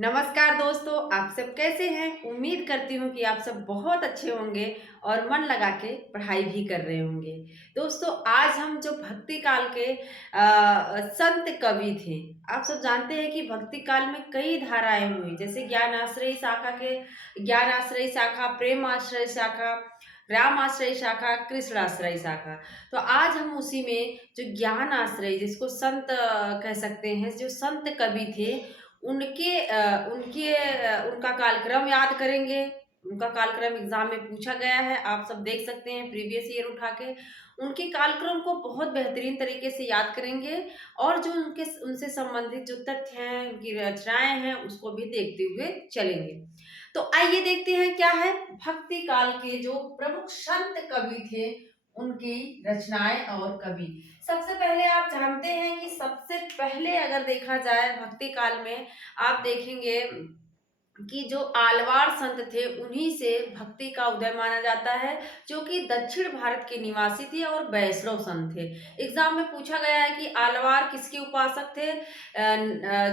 नमस्कार दोस्तों, आप सब कैसे हैं? उम्मीद करती हूँ कि आप सब बहुत अच्छे होंगे और मन लगा के पढ़ाई भी कर रहे होंगे। दोस्तों, आज हम जो भक्ति काल के संत कवि थे, आप सब जानते हैं कि भक्ति काल में कई धाराएँ हुई, जैसे ज्ञान आश्रयी शाखा, प्रेम आश्रय शाखा, राम आश्रय शाखा, कृष्ण आश्रय शाखा। तो आज हम उसी में जो ज्ञान आश्रय जिसको संत कह सकते हैं, जो संत कवि थे उनका कालक्रम याद करेंगे। उनका कालक्रम एग्जाम में पूछा गया है, आप सब देख सकते हैं प्रीवियस ईयर उठा के। उनके कालक्रम को बहुत बेहतरीन तरीके से याद करेंगे और जो उनसे संबंधित जो तथ्य हैं, उनकी रचनाएं हैं, उसको भी देखते हुए चलेंगे। तो आइए देखते हैं क्या है भक्ति काल के जो प्रमुख संत कवि थे, उनकी रचनाएं और कवि। सबसे पहले आप जानते हैं कि सबसे पहले अगर देखा जाए भक्ति काल में, आप देखेंगे कि जो आलवार संत थे उन्हीं से भक्ति का उदय माना जाता है, जो कि दक्षिण भारत के निवासी थे और वैष्णव संत थे। एग्जाम में पूछा गया है कि आलवार किसके उपासक थे,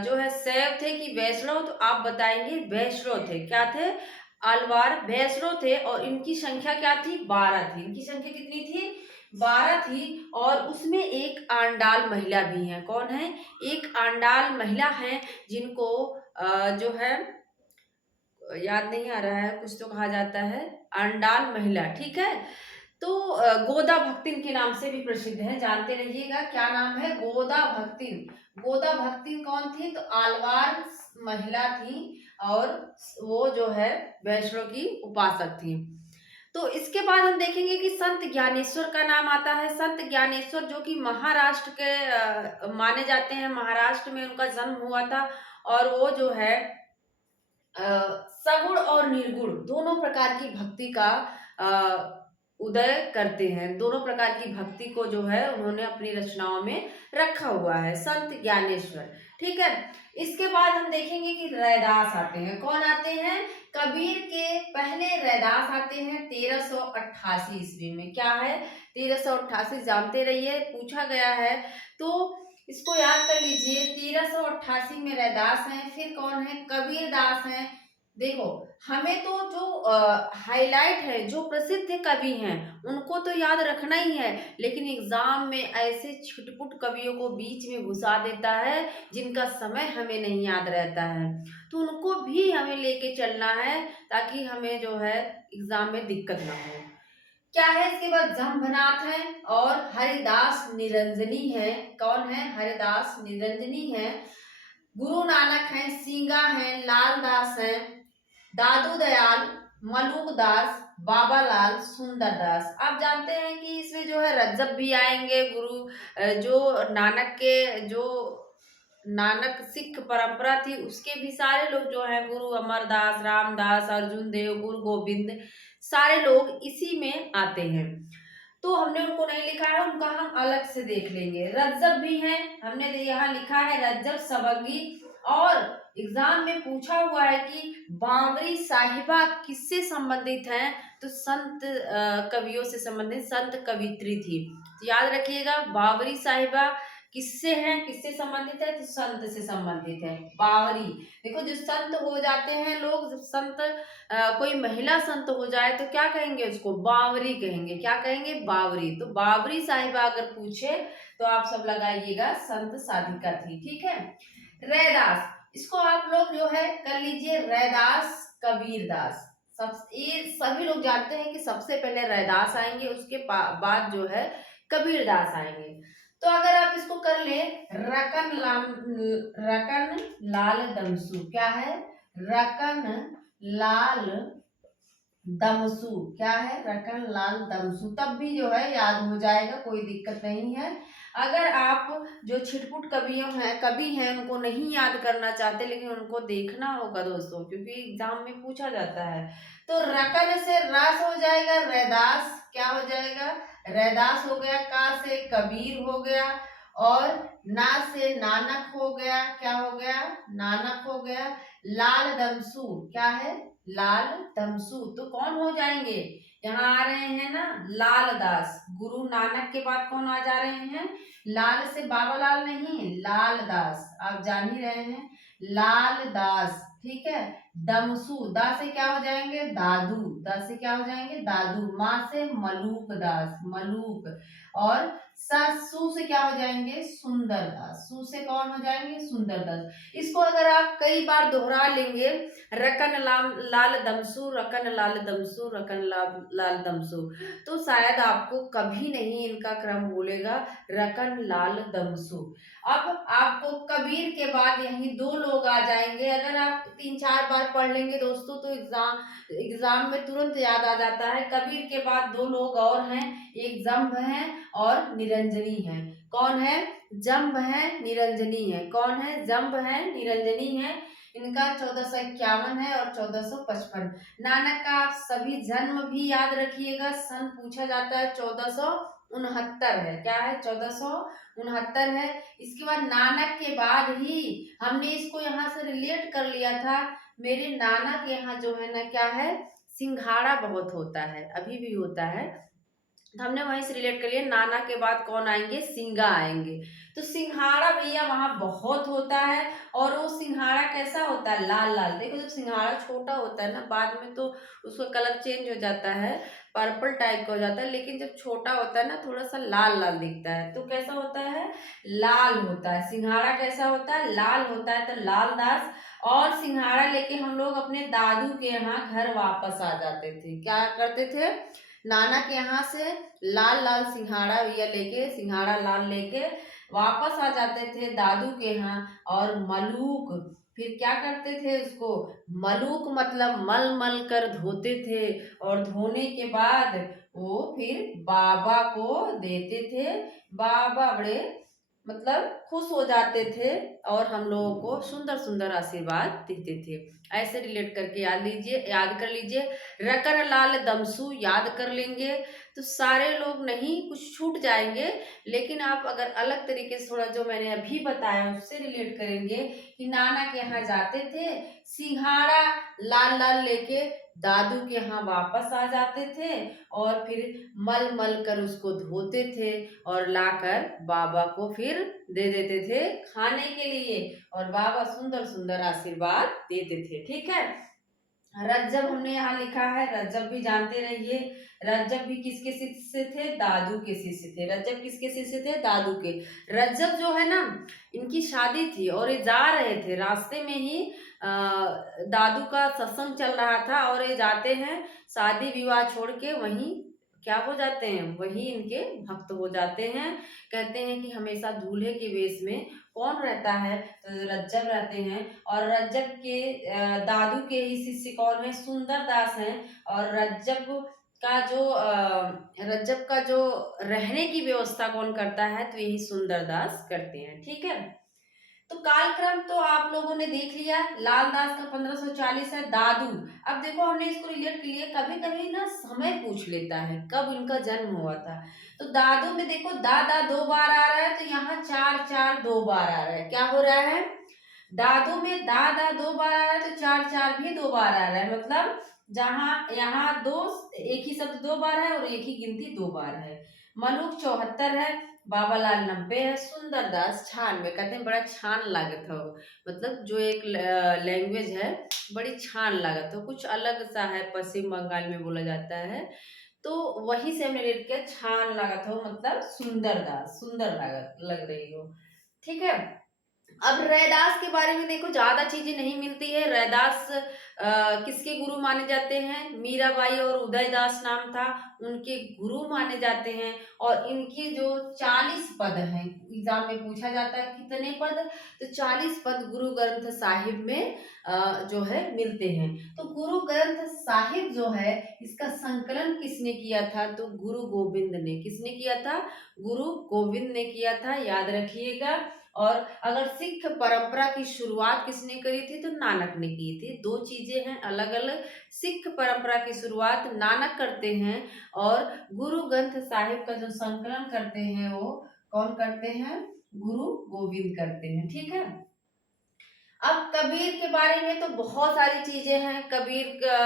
जो है शैव थे कि वैष्णव, तो आप बताएंगे वैष्णव थे। क्या थे? आलवार वैष्णव थे और इनकी संख्या क्या थी? 12 थी। इनकी संख्या कितनी थी? 12 थी। और उसमें एक आंडाल महिला भी है। कौन है? एक आंडाल महिला है जिनको जो है याद नहीं आ रहा है, कुछ तो कहा जाता है अंडाल महिला, ठीक है। तो गोदा भक्तिन के नाम से भी प्रसिद्ध है, जानते रहिएगा। क्या नाम है? गोदा भक्तिन। गोदा भक्तिन कौन थी? तो आलवार महिला थी और वो जो है वैष्णव की उपासक थी। तो इसके बाद हम देखेंगे कि संत ज्ञानेश्वर का नाम आता है। संत ज्ञानेश्वर जो कि महाराष्ट्र के माने जाते हैं, महाराष्ट्र में उनका जन्म हुआ था और वो जो है सगुण और निर्गुण दोनों प्रकार की भक्ति का उदय करते हैं। दोनों प्रकार की भक्ति को जो है उन्होंने अपनी रचनाओं में रखा हुआ है, संत ज्ञानेश्वर। ठीक है। इसके बाद हम देखेंगे कि रैदास आते हैं। कौन आते हैं? कबीर के पहले रैदास आते हैं 1388 ईस्वी में। क्या है? 1388, जानते रहिए, पूछा गया है तो इसको याद कर लीजिए। 1388 में रैदास हैं, फिर कौन है? कबीर दास हैं। देखो, हमें तो जो हाईलाइट है, जो प्रसिद्ध कवि हैं, उनको तो याद रखना ही है, लेकिन एग्जाम में ऐसे छुटपुट कवियों को बीच में घुसा देता है जिनका समय हमें नहीं याद रहता है, तो उनको भी हमें लेके चलना है ताकि हमें जो है एग्जाम में दिक्कत ना हो। क्या है? इसके बाद जम्भनाथ है और हरिदास निरंजनी है। कौन है? हरिदास निरंजनी है। गुरु नानक है, सींगा है, लाल दास है, दादू दयाल, मलुक दास, बाबा लाल, सुंदर दास। आप जानते हैं कि इसमें जो है रज्जब भी आएंगे। जो नानक के जो नानक सिख परंपरा थी उसके भी सारे लोग जो है, गुरु अमरदास, रामदास, अर्जुन देव, गुरु गोविंद, सारे लोग इसी में आते हैं। तो हमने उनको नहीं लिखा है, उनका हम अलग से देख लेंगे। रज्जब भी है, हमने यहाँ लिखा है रज्जब सबंगी। और एग्जाम में पूछा हुआ है कि बावरी साहिबा किससे संबंधित हैं? तो संत कवियों से संबंधित संत कवित्री थी। तो याद रखिएगा, बावरी साहिबा किससे हैं, किससे संबंधित है? तो संत से संबंधित है। बावरी, देखो जो संत हो जाते हैं लोग, जब संत कोई महिला संत हो जाए तो क्या कहेंगे? उसको बावरी कहेंगे। क्या कहेंगे? बावरी। तो बावरी साहिबा अगर पूछे तो आप सब लगाइएगा संत साधिका थी। ठीक है। रैदास, इसको आप लोग जो है कर लीजिए रैदास कबीरदास। सब ये सभी लोग जानते हैं कि सबसे पहले रैदास आएंगे, उसके बाद जो है कबीरदास आएंगे। तो अगर आप इसको कर ले, रकन लाल दमसू। क्या है? रकन लाल दमसू। क्या है? रकन लाल दमसू। तब भी जो है याद हो जाएगा, कोई दिक्कत नहीं है। अगर आप जो छिटपुट कवि हैं उनको नहीं याद करना चाहते, लेकिन उनको देखना होगा दोस्तों, क्योंकि एग्जाम में पूछा जाता है। तो रकन से रास हो जाएगा रैदास। क्या हो जाएगा? रैदास हो गया। का से कबीर हो गया और ना से नानक हो गया। क्या हो गया? नानक हो गया। लाल दमसू। क्या है? लाल दमसू। तो कौन हो जाएंगे? यहाँ आ रहे हैं ना लाल दास। गुरु नानक के बाद कौन आ जा रहे हैं? लाल से बाबा लाल नहीं, लाल दास। आप जान ही रहे हैं लाल दास, ठीक है। दमसू, दा से क्या हो जाएंगे दादू, दा से क्या हो जाएंगे दादू। माँ से मलूक दास, मलूक। और सू से क्या हो जाएंगे सुंदर दास, सू से कौन हो जाएंगे सुंदर दास। इसको अगर आप कई बार दोहरा लेंगे, रकन लाल लाल दमसू, रकन लाल दमसू, रकन लाल लाल दमसू, तो शायद आपको कभी नहीं इनका क्रम भूलेगा, रकन लाल दमसू। अब आपको कबीर के बाद यहीं दो लोग आ जाएंगे। अगर आप 3-4 बार पढ़ लेंगे दोस्तों तो एग्जाम एग्जाम में तुरंत याद आ जाता है। कबीर के बाद दो लोग और हैं, एक जम्भ है और निरंजनी है। कौन है? जम्भ है, निरंजनी है। कौन है? जम्भ है, निरंजनी है। इनका 1451 है और 1455। नानक का आप सभी जन्म भी याद रखिएगा, सन पूछा जाता है 1469 है। क्या है? 1469 है। इसके बाद नानक के बाद ही हमने इसको यहाँ से रिलेट कर लिया था। मेरे नाना के यहाँ जो है ना क्या है, सिंघाड़ा बहुत होता है, अभी भी होता है। तो हमने वहीं से रिलेट कर लिया, नाना के बाद कौन आएंगे? सिंगा आएंगे। तो सिंघाड़ा भैया वहां बहुत होता है। और वो सिंघाड़ा कैसा होता है? लाल लाल। देखो जब सिंघाड़ा छोटा होता है ना, बाद में तो उसका कलर चेंज हो जाता है, पर्पल टाइप का हो जाता है, लेकिन जब छोटा होता है ना थोड़ा सा लाल लाल दिखता है। तो कैसा होता है? लाल होता है। सिंघाड़ा कैसा होता है? लाल होता है। तो लाल दास। और सिंघाड़ा लेके हम लोग अपने दादू के यहाँ घर वापस आ जाते थे। क्या करते थे? नाना के यहाँ से लाल लाल सिंघाड़ा भैया लेके, सिंघाड़ा लाल लेके वापस आ जाते थे दादू के यहाँ। और मलूक, फिर क्या करते थे उसको? मलूक मतलब मल मल कर धोते थे। और धोने के बाद वो फिर बाबा को देते थे। बाबा बड़े मतलब खुश हो जाते थे और हम लोगों को सुंदर सुंदर आशीर्वाद देते थे। ऐसे रिलेट करके याद लीजिए, याद कर लीजिए। रकर लाल दमसू याद कर लेंगे तो सारे लोग नहीं, कुछ छूट जाएंगे। लेकिन आप अगर अलग तरीके से थोड़ा जो मैंने अभी बताया उससे रिलेट करेंगे कि नाना के यहाँ जाते थे, सिंघाड़ा लाल लाल लेके दादू के यहाँ वापस आ जाते थे। और फिर मल मल कर उसको धोते थे और लाकर बाबा को फिर दे देते थे खाने के लिए। और बाबा सुंदर सुंदर आशीर्वाद देते थे। ठीक है। रज्जब हमने यहाँ लिखा है, रज्जब भी जानते रहिए। रज्जब भी किसके शिष्य थे? दादू के शिष्य थे। रज्जब किसके शिष्य थे? दादू के। रज्जब जो है ना, इनकी शादी थी और ये जा रहे थे, रास्ते में ही दादू का सत्संग चल रहा था और ये जाते हैं, शादी विवाह छोड़ के वहीं क्या हो जाते हैं? वही इनके भक्त हो जाते हैं। कहते हैं कि हमेशा दूल्हे के वेश में कौन रहता है? तो रज्जब रहते हैं। और रज्जब के दादू के ही शिष्य कौन है? सुंदर दास हैं। और रज्जब का जो रहने की व्यवस्था कौन करता है? तो यही सुंदर दास करते हैं। ठीक है। तो कालक्रम तो आप लोगों ने देख लिया। लाल दास का 1540 है। दादू, अब देखो हमने इसको रिलेट के लिए कभी कभी ना समय पूछ लेता है कब इनका जन्म हुआ था। तो दादू में देखो दादा 2 बार आ रहा है, तो यहाँ 4 4 2 बार आ रहा है। क्या हो रहा है? दादू में दादा 2 बार आ रहा है, तो 4 4 भी 2 बार आ रहा है। मतलब जहाँ यहाँ दो, एक ही शब्द 2 बार है और एक ही गिनती 2 बार है। मलुक 74 है। बाबालाल 90 है। सुंदर दास 96। कहते हैं बड़ा छान लागत हो, मतलब जो एक लैंग्वेज है बड़ी छान लागत हो, कुछ अलग सा है, पश्चिम बंगाल में बोला जाता है। तो वही से हमने रेट किया, छान लागत हो मतलब सुंदर दास, सुंदर लागत लग रही हो। ठीक है। अब रैदास के बारे में देखो, ज्यादा चीजें नहीं मिलती है। रैदास किसके गुरु माने जाते हैं? मीराबाई और उदयदास नाम था, उनके गुरु माने जाते हैं। और इनके जो 40 पद हैं, एग्जाम में पूछा जाता है कितने पद? तो 40 पद गुरु ग्रंथ साहिब में जो है मिलते हैं। तो गुरु ग्रंथ साहिब जो है, इसका संकलन किसने किया था? तो गुरु गोविंद ने। किसने किया था? गुरु गोविंद ने किया था, याद रखिएगा। और अगर सिख परंपरा की शुरुआत किसने करी थी? तो नानक ने की थी। दो चीजें हैं अलग अलग। सिख परंपरा की शुरुआत नानक करते हैं और गुरु ग्रंथ साहिब का जो संकलन करते हैं वो कौन करते हैं? गुरु गोविंद करते हैं। ठीक है। अब कबीर के बारे में तो बहुत सारी चीजें हैं। कबीर का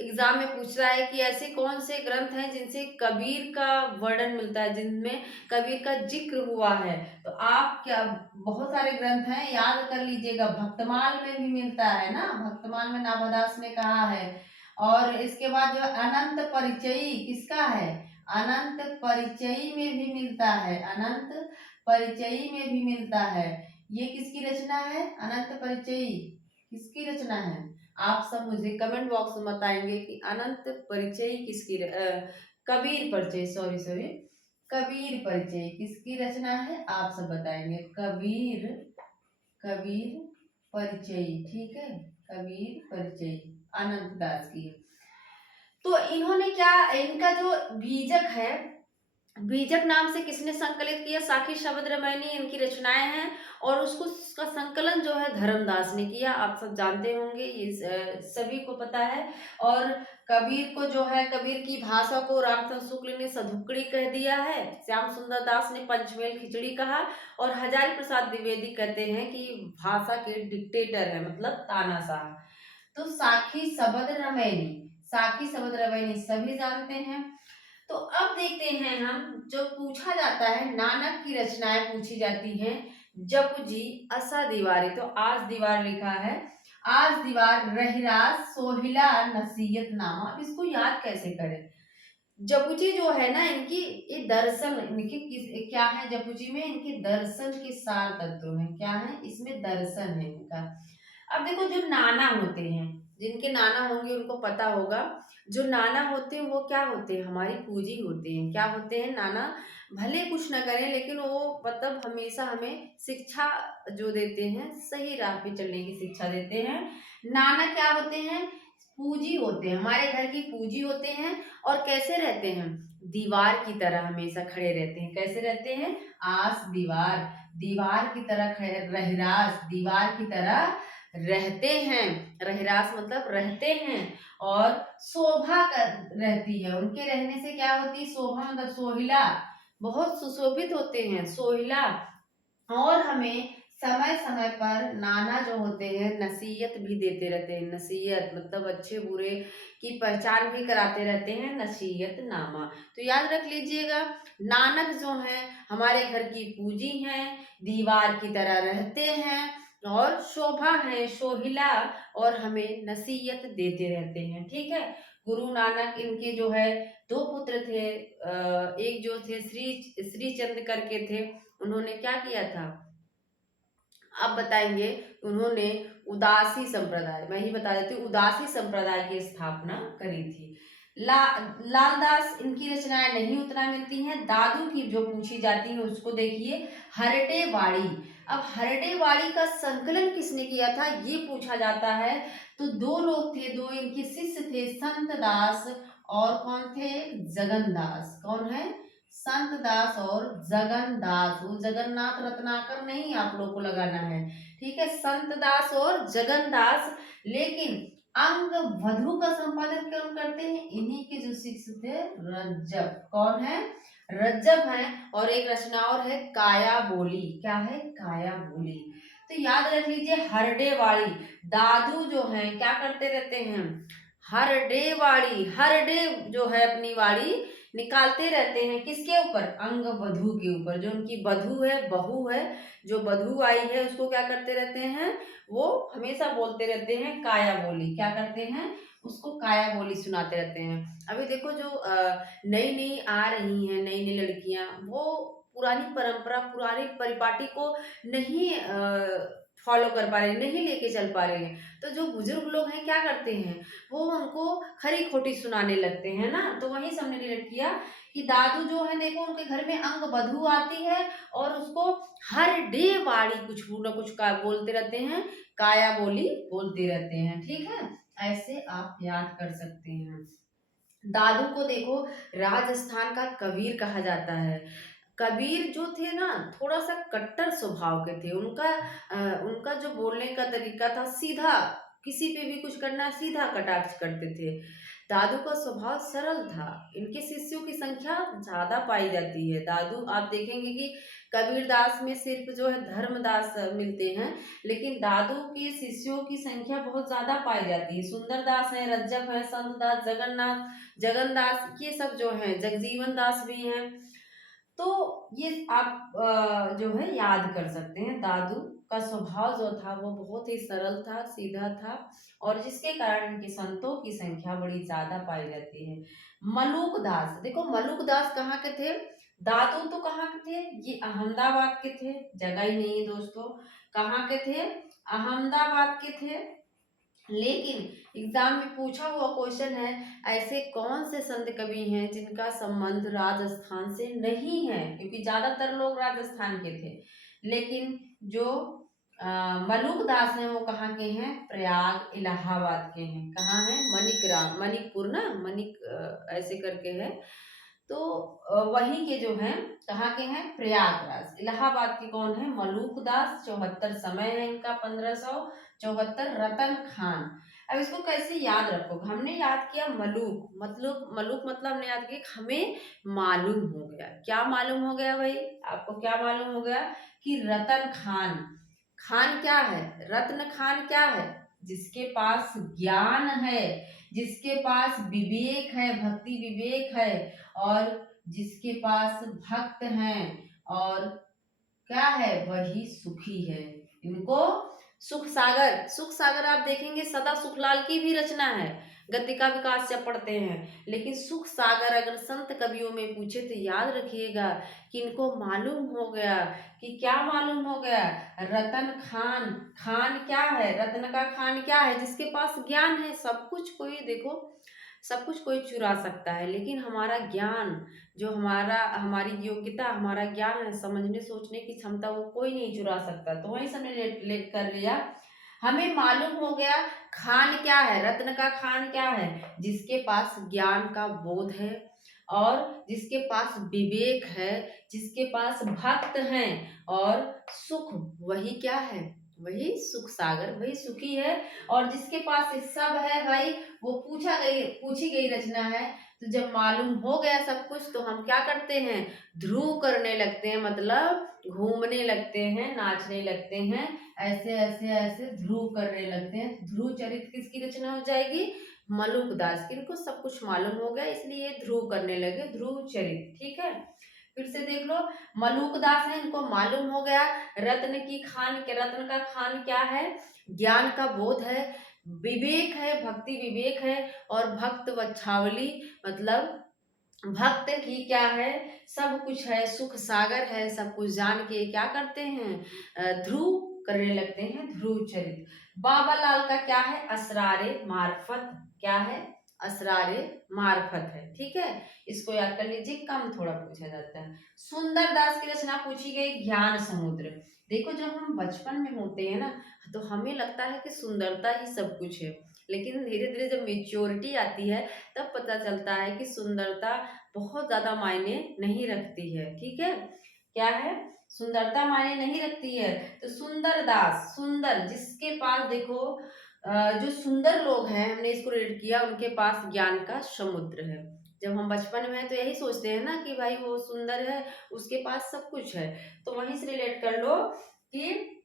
एग्जाम में पूछ रहा है कि ऐसे कौन से ग्रंथ हैं जिनसे कबीर का वर्णन मिलता है, जिनमें कबीर का जिक्र हुआ है। तो आप क्या, बहुत सारे ग्रंथ हैं, याद कर लीजिएगा। भक्तमाल में भी मिलता है ना, भक्तमाल में नाभादास ने कहा है। और इसके बाद जो अनंत परिचयी किसका है, अनंत परिचयी में भी मिलता है, अनंत परिचयी में भी मिलता है। ये किसकी रचना है, अनंत परिचयी किसकी रचना है? आप सब मुझे कमेंट बॉक्स में बताएंगे कि अनंत परिचयी कबीर परिचय, सॉरी सॉरी, कबीर परिचय किसकी रचना है, आप सब बताएंगे। कबीर, कबीर परिचयी, ठीक है, कबीर परिचयी अनंत दास की। तो इन्होंने क्या, इनका जो बीजक है, बीजक नाम से किसने संकलित किया? साखी शब्द रामायणी इनकी रचनाएं हैं। और उसको, उसका संकलन जो है धर्मदास ने किया। आप सब जानते होंगे, ये सभी को पता है। और कबीर को जो है, कबीर की भाषा को रामचंद्र शुक्ल ने सधुकड़ी कह दिया है, श्याम सुंदर दास ने पंचमेल खिचड़ी कहा, और हजारी प्रसाद द्विवेदी कहते हैं कि भाषा के डिक्टेटर है, मतलब तानाशाह। तो साखी शब्द रामायणी, साखी शब्द रामायणी सभी जानते हैं। तो अब देखते हैं हम, जो पूछा जाता है, नानक की रचनाएं पूछी जाती हैं। जपुजी, असा दीवारी, तो आज दीवार लिखा है, आज दीवार, रहिरास, सोहिला, नसीहत नामा। अब इसको याद कैसे करें? जपुजी जो है ना, इनकी ये दर्शन, इनकी किस क्या है जपुजी में, इनके दर्शन के सार तत्व हैं। क्या है इसमें? दर्शन है इनका। अब देखो, जो नाना होते हैं, जिनके नाना होंगे उनको पता होगा, जो नाना होते हैं वो क्या होते हैं? हमारी पूंजी होते हैं। क्या होते हैं नाना? भले कुछ ना करें, लेकिन वो मतलब हमेशा हमें शिक्षा जो देते हैं, सही राह पे चलने की शिक्षा देते हैं। नाना क्या होते हैं? पूंजी होते हैं, हमारे घर की पूंजी होते हैं। और कैसे रहते हैं? दीवार की तरह हमेशा खड़े रहते हैं। कैसे रहते हैं? आस दीवार, दीवार की तरह खड़े, रहरास, दीवार की तरह रहते हैं। रहरास मतलब रहते हैं। और शोभा कर रहती है, उनके रहने से क्या होती है? शोभा मतलब सोहिला, बहुत सुशोभित होते हैं, सोहिला। और हमें समय समय पर नाना जो होते हैं नसीहत भी देते रहते हैं। नसीहत मतलब अच्छे बुरे की पहचान भी कराते रहते हैं, नसीहत नामा। तो याद रख लीजिएगा, नानक जो है हमारे घर की पूंजी हैं, दीवार की तरह रहते हैं, और शोभा है, सोहिला, और हमें नसीहत देते रहते हैं। ठीक है। गुरु नानक इनके जो है दो पुत्र थे। एक जो थे श्री चंद करके थे, उन्होंने क्या किया था, आप बताएंगे। उन्होंने उदासी संप्रदाय, मैं ही बता देती हूँ, उदासी संप्रदाय की स्थापना करी थी। लालदास इनकी रचनाएं नहीं उतना मिलती हैं। दादू की जो पूछी जाती है उसको देखिए, हरटेवाड़ी। अब हरटेवाड़ी का संकलन किसने किया था, ये पूछा जाता है। तो दो लोग थे, दो इनके शिष्य थे, संत दास और कौन थे? जगन दास। कौन है? संत दास और जगन दास। वो जगन्नाथ रत्नाकर नहीं आप लोग को लगाना है, ठीक है, संत दास और जगन दास। लेकिन अंग वधु का संपादन कौन करते हैं? इन्हीं के जो शिष्य थे, रज्जब। कौन है? रज्जब है। और एक रचना और है, काया बोली। क्या है? काया बोली। तो याद रख लीजिए, हरडेवाड़ी। दादू जो है क्या करते रहते हैं? हरडेवाड़ी, हरडे जो है अपनी वाड़ी निकालते रहते हैं। किसके ऊपर? अंग वधु के ऊपर। जो उनकी वधु है, बहू है, जो वधु आई है, उसको क्या करते रहते हैं? वो हमेशा बोलते रहते हैं काया बोली। क्या करते हैं? उसको काया बोली सुनाते रहते हैं। अभी देखो, जो नई नई आ रही हैं, नई नई लड़कियां, वो पुरानी परंपरा, पुरानी परिपाटी को नहीं फॉलो कर पा रहे, नहीं लेके चल पा रहे हैं। तो जो बुजुर्ग लोग हैं क्या करते हैं? वो उनको खरी खोटी सुनाने लगते हैं ना। तो वही से हमने रिलेट किया कि दादू जो है, देखो उनके घर में अंग वधु आती है, और उसको हर डे वाड़ी कुछ न कुछ का बोलते रहते हैं, काया बोली बोलते रहते हैं। ठीक है, ऐसे आप याद कर सकते हैं। दादू को देखो, राजस्थान का कबीर कहा जाता है। कबीर जो थे ना, थोड़ा सा कट्टर स्वभाव के थे। उनका जो बोलने का तरीका था सीधा, किसी पे भी कुछ करना सीधा कटाक्ष करते थे। दादू का स्वभाव सरल था। इनके शिष्यों की संख्या ज्यादा पाई जाती है। दादू आप देखेंगे कि कबीरदास में सिर्फ जो है धर्मदास मिलते हैं, लेकिन दादू के शिष्यों की संख्या बहुत ज्यादा पाई जाती है। सुंदरदास है, रज्जक है, संतदास, जगन्नाथ, जगन्दास, ये सब जो है, जगजीवन दास भी हैं। तो ये आप जो है याद कर सकते हैं। दादू का स्वभाव जो था वो बहुत ही सरल था, सीधा था, और जिसके कारण इनके संतों की संख्या बड़ी ज्यादा पाई जाती है। मलूक दास, देखो मलूक दास कहाँ के थे? दादू तो कहाँ के थे? ये अहमदाबाद के थे, जगह ही नहीं है दोस्तों। कहाँ के थे? अहमदाबाद के थे। लेकिन एग्जाम में पूछा हुआ क्वेश्चन है, ऐसे कौन से संत कवि हैं जिनका संबंध राजस्थान से नहीं है, क्योंकि ज्यादातर लोग राजस्थान के थे। लेकिन जो मलुक दास हैं वो कहाँ के हैं? प्रयाग इलाहाबाद के हैं। कहाँ है? मणिकराम, मणिकपुर ना, मणिक ऐसे करके है। तो वहीं के जो हैं, कहाँ के हैं? प्रयागराज, इलाहाबाद के कौन है? मलूक दास। 74 समय है इनका 1574। रतन खान। अब इसको कैसे याद रखोगे? हमने याद किया मलूक, मतलब मलूक मतलब हमने याद किया, हमें मालूम हो गया। क्या मालूम हो गया भाई? आपको क्या मालूम हो गया? कि रतन खान। खान क्या है? रत्न खान क्या है? जिसके पास ज्ञान है, जिसके पास विवेक है, भक्ति विवेक है, और जिसके पास भक्त हैं, और क्या है? वही सुखी है। इनको सुख सागर, सुख सागर आप देखेंगे सदा सुखलाल की भी रचना है। गद्य का विकास जब पढ़ते हैं, लेकिन सुख सागर अगर संत कवियों में पूछे तो याद रखिएगा कि इनको मालूम हो गया। कि क्या मालूम हो गया? रतन खान। खान क्या है? रत्न का खान क्या है? जिसके पास ज्ञान है। सब कुछ कोई देखो, सब कुछ कोई चुरा सकता है, लेकिन हमारा ज्ञान, जो हमारी योग्यता, हमारा ज्ञान है, समझने सोचने की क्षमता, वो कोई नहीं चुरा सकता। तो वही सबने लेट लेट कर लिया। हमें मालूम हो गया खान क्या है, रत्न का खान क्या है? जिसके पास ज्ञान का बोध है, और जिसके पास विवेक है, जिसके पास भक्त हैं, और सुख, वही क्या है? वही सुख सागर, वही सुखी है। और जिसके पास ये सब है भाई, वो पूछी गई रचना है। तो जब मालूम हो गया सब कुछ, तो हम क्या करते हैं? ध्रुव करने लगते हैं, मतलब घूमने लगते हैं, नाचने लगते हैं, ऐसे ऐसे ऐसे ध्रुव करने लगते हैं। ध्रुव चरित किसकी रचना हो जाएगी? मलुक दास की। इनको सब कुछ मालूम हो गया, इसलिए ध्रुव करने लगे, ध्रुव चरित। ठीक है, फिर से देख लो। मलूक दास है, इनको मालूम हो गया रत्न की खान के, रत्न का खान क्या है? ज्ञान का बोध है, विवेक है, भक्ति विवेक है, और भक्त वच्छावली, मतलब भक्त की क्या है? सब कुछ है, सुख सागर है। सब कुछ जान के क्या करते हैं? ध्रुव करने लगते हैं, ध्रुव चरित। बाबा लाल का क्या है? असरारे मार्फत। क्या है? असरारे मार्फत है। ठीक है, इसको याद कर लीजिए, कम थोड़ा पूछा जाता है। सुंदर दास की रचना पूछी गई, ज्ञान समुद्र। देखो जब हम बचपन में होते हैं ना, तो हमें लगता है कि सुंदरता ही सब कुछ है, लेकिन धीरे धीरे जब मेच्योरिटी आती है, तब पता चलता है कि सुंदरता बहुत ज्यादा मायने नहीं रखती है। ठीक है, क्या है? सुंदरता मायने नहीं रखती है। तो सुंदर दास, सुंदर, जिसके पास देखो जो सुंदर लोग हैं, हमने इसको रिलेट किया, उनके पास ज्ञान का समुद्र है। जब हम बचपन में हैं तो यही सोचते हैं ना कि भाई वो सुंदर है, उसके पास सब कुछ है। तो वहीं से रिलेट कर लो कि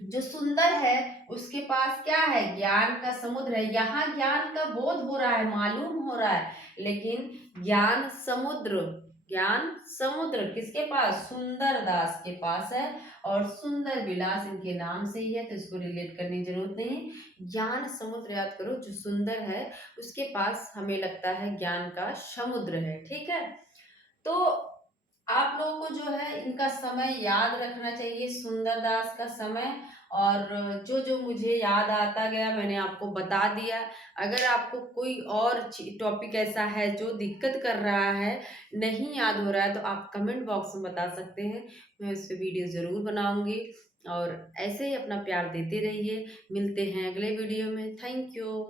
जो सुंदर है उसके पास क्या है? ज्ञान का समुद्र है। यहाँ ज्ञान का बोध हो रहा है, मालूम हो रहा है, लेकिन ज्ञान समुद्र, ज्ञान समुद्र किसके पास? सुंदर दास के पास है। और सुंदर विलास इनके नाम से ही है, तो इसको रिलेट करने की जरूरत नहीं। ज्ञान समुद्र याद करो, जो सुंदर है उसके पास हमें लगता है ज्ञान का समुद्र है। ठीक है, तो आप लोगों को जो है इनका समय याद रखना चाहिए, सुंदरदास का समय। और जो जो मुझे याद आता गया मैंने आपको बता दिया। अगर आपको कोई और टॉपिक ऐसा है जो दिक्कत कर रहा है, नहीं याद हो रहा है, तो आप कमेंट बॉक्स में बता सकते हैं, मैं उस पर वीडियो ज़रूर बनाऊंगी। और ऐसे ही अपना प्यार देते रहिए। मिलते हैं अगले वीडियो में। Thank you.